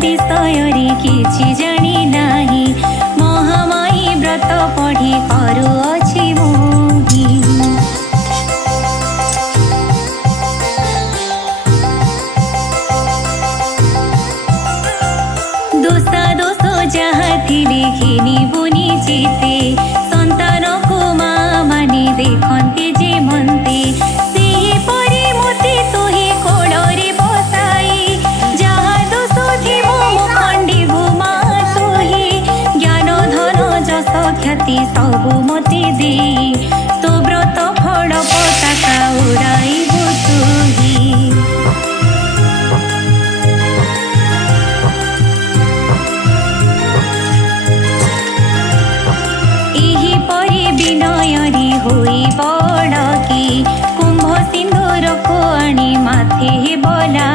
विषय किछि जानी नाही महामाई व्रत पढ़ी करुअछि मोहि दोषा दोष जहाँ थिले घिनी बुनी जीते संतान को माँ मानी देखन्ते जे मनते सेही परि मोते तोही कोଳରେ बसाई जहाँ दोष थिबो मो खण्डिबु माँ तोही ज्ञान धन जस ख्याति सबु मते देई तो व्रत फल पताका उड़ाइबु तोही विनयरी होई बड़की कुंभ सिंदूर को आनी माथे बोला